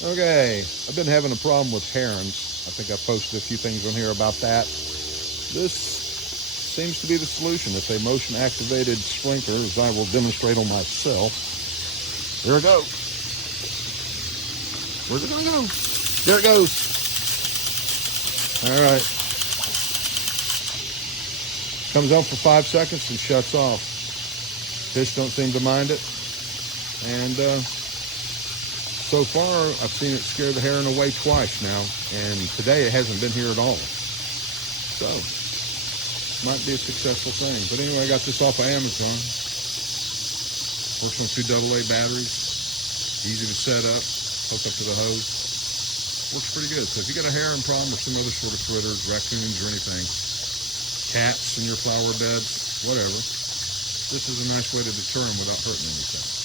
Okay, I've been having a problem with herons. I think I posted a few things on here about that. This seems to be the solution. It's a motion activated sprinkler, as I will demonstrate on myself. There it goes. Where's it gonna go? There it goes. All right. Comes on for 5 seconds and shuts off. Fish don't seem to mind it. And so far, I've seen it scare the heron away twice now. And today it hasn't been here at all. So, might be a successful thing. But anyway, I got this off of Amazon. Works on 2 AA batteries. Easy to set up. Hook up to the hose. Works pretty good. So if you got a heron problem or some other sort of critters, raccoons or anything, cats in your flower beds, whatever, this is a nice way to deter them without hurting anything.